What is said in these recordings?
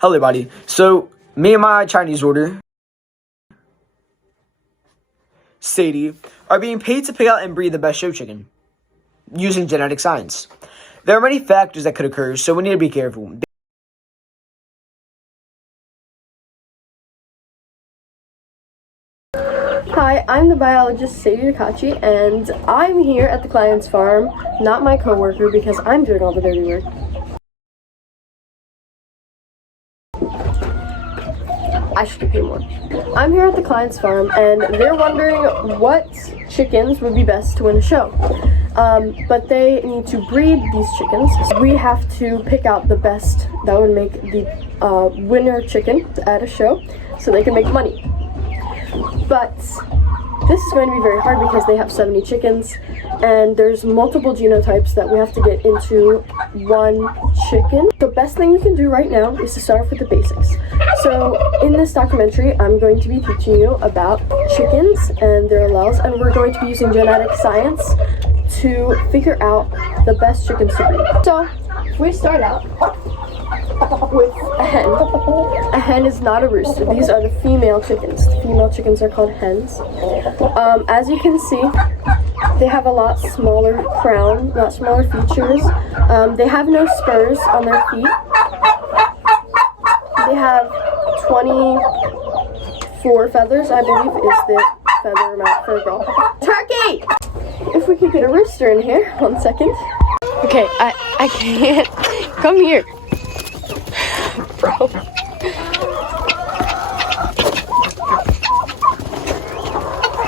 Hello everybody. So me and my Chinese order, Sadie, are being paid to pick out and breed the best show chicken using genetic science. There are many factors that could occur, so we need to be careful. Hi, I'm the biologist Sadie Takachi, and I'm here at the client's farm, not my coworker, because I'm doing all the dirty work. I should get paid more. I'm here at the client's farm, and they're wondering what chickens would be best to win a show. But they need to breed these chickens. So we have to pick out the best that would make the winner chicken at a show, so they can make money. But this is going to be very hard because they have 70 chickens, and there's multiple genotypes that we have to get into one chicken. The best thing we can do right now is to start off with the basics. So in this documentary, I'm going to be teaching you about chickens and their alleles, and we're going to be using genetic science to figure out the best chickens to breed. So we start out with a hen. A hen is not a rooster. These are the female chickens. The female chickens are called hens. As you can see, they have a lot smaller crown, a lot smaller features. They have no spurs on their feet. They have 24 feathers, I believe, is the feather amount for a girl. Turkey! If we could get a rooster in here, 1 second. Okay, I can't. Come here. Bro.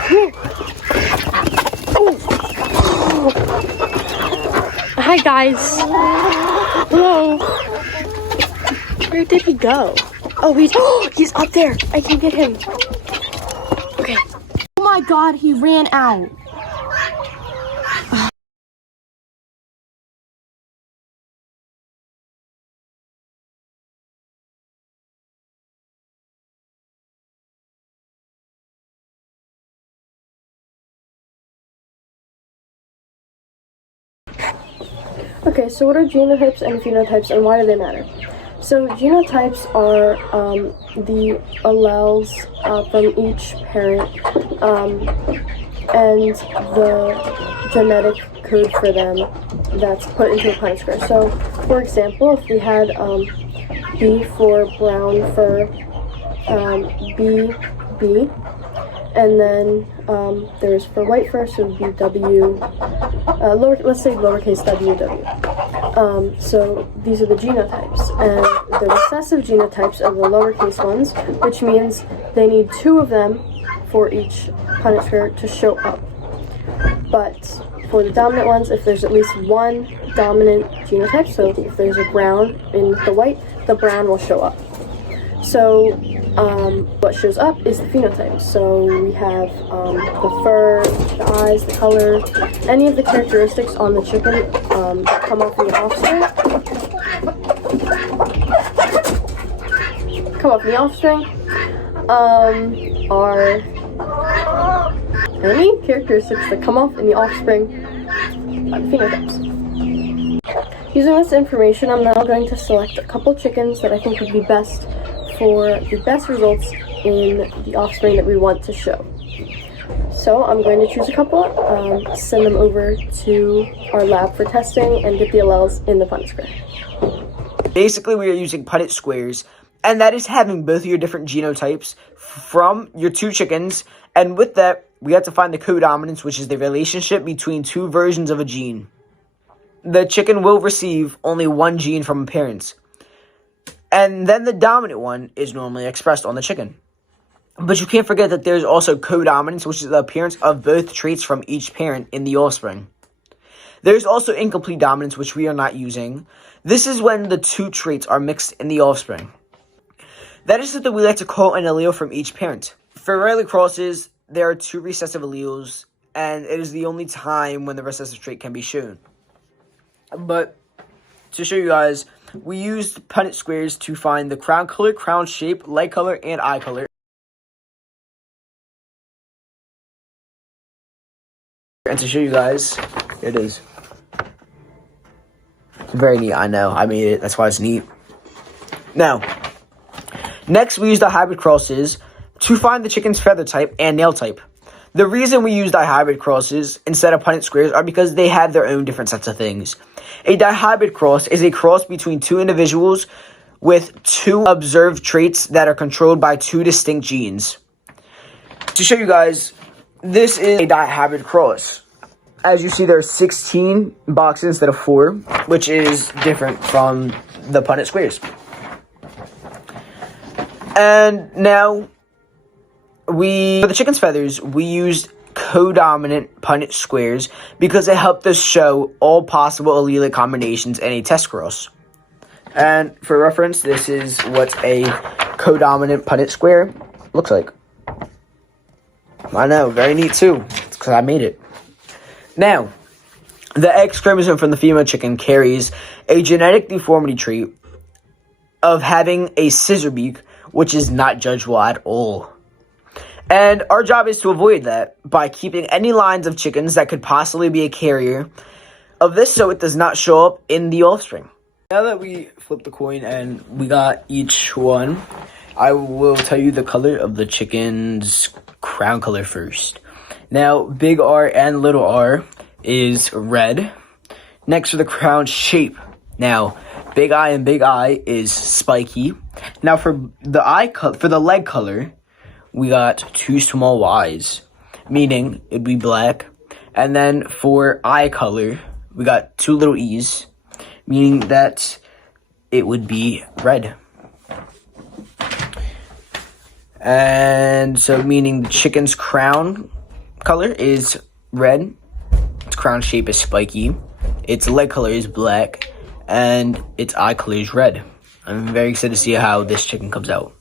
Here. Oh. Hi guys. Hello. Where did he go? Oh, he's up there. I can get him. Okay. Oh my god, he ran out. Okay, so what are genotypes and phenotypes, and why do they matter? So genotypes are the alleles from each parent and the genetic code for them that's put into a Punnett square. So, for example, if we had B for brown fur, B, and then there's for white fur, so it would be W, let's say lowercase WW. So these are the genotypes, and the recessive genotypes are the lowercase ones, which means they need 2 of them for each Punnett square to show up. But for the dominant ones, if there's at least 1 dominant genotype, so if there's a brown in the white, the brown will show up. So what shows up is the phenotype. So we have the fur, the eyes, the color, any of the characteristics on the chicken that come off in the offspring. Are any characteristics that come off in the offspring are the phenotypes. Using this information, I'm now going to select a couple chickens that I think would be best for the best results in the offspring that we want to show. So I'm going to choose a couple, send them over to our lab for testing, and get the alleles in the Punnett square. Basically, we are using Punnett squares, and that is having both of your different genotypes from your 2 chickens, and with that, we have to find the codominance, which is the relationship between 2 versions of a gene. The chicken will receive only 1 gene from a parent, and then the dominant one is normally expressed on the chicken. But you can't forget that there's also codominance, which is the appearance of both traits from each parent in the offspring. There's also incomplete dominance, which we are not using. This is when the 2 traits are mixed in the offspring. That is something we like to call an allele from each parent. For rarely crosses, there are 2 recessive alleles, and it is the only time when the recessive trait can be shown. But to show you guys, we used Punnett squares to find the crown color, crown shape, leg color, and eye color. And to show you guys, here it is. It's very neat, I know. I made it. That's why it's neat. Now, Next, we use dihybrid crosses to find the chicken's feather type and nail type. The reason we use dihybrid crosses instead of Punnett squares are because they have their own different sets of things. A dihybrid cross is a cross between two individuals with two observed traits that are controlled by two distinct genes. To show you guys, this is a dihybrid cross. As you see, there are 16 boxes instead of 4, which is different from the Punnett squares. And now, for the chicken's feathers, we used codominant Punnett squares because it helped us show all possible allelic combinations in a test cross. And for reference, this is what a codominant Punnett square looks like. I know, very neat too, because I made it. Now, the X chromosome from the female chicken carries a genetic deformity trait of having a scissor beak, which is not judgeable at all. And our job is to avoid that by keeping any lines of chickens that could possibly be a carrier of this so it does not show up in the offspring. Now that we flipped the coin and we got each one, I will tell you the color of the chicken's crown color first. Now, big R and little r is red. Next for the crown shape. Now, big I and big I is spiky. Now for the leg color, we got 2 small Y's, meaning it'd be black. And then for eye color, we got 2 little E's, meaning that it would be red. And so meaning the chicken's crown color is red, its crown shape is spiky, its leg color is black, and its eye color is red. I'm very excited to see how this chicken comes out.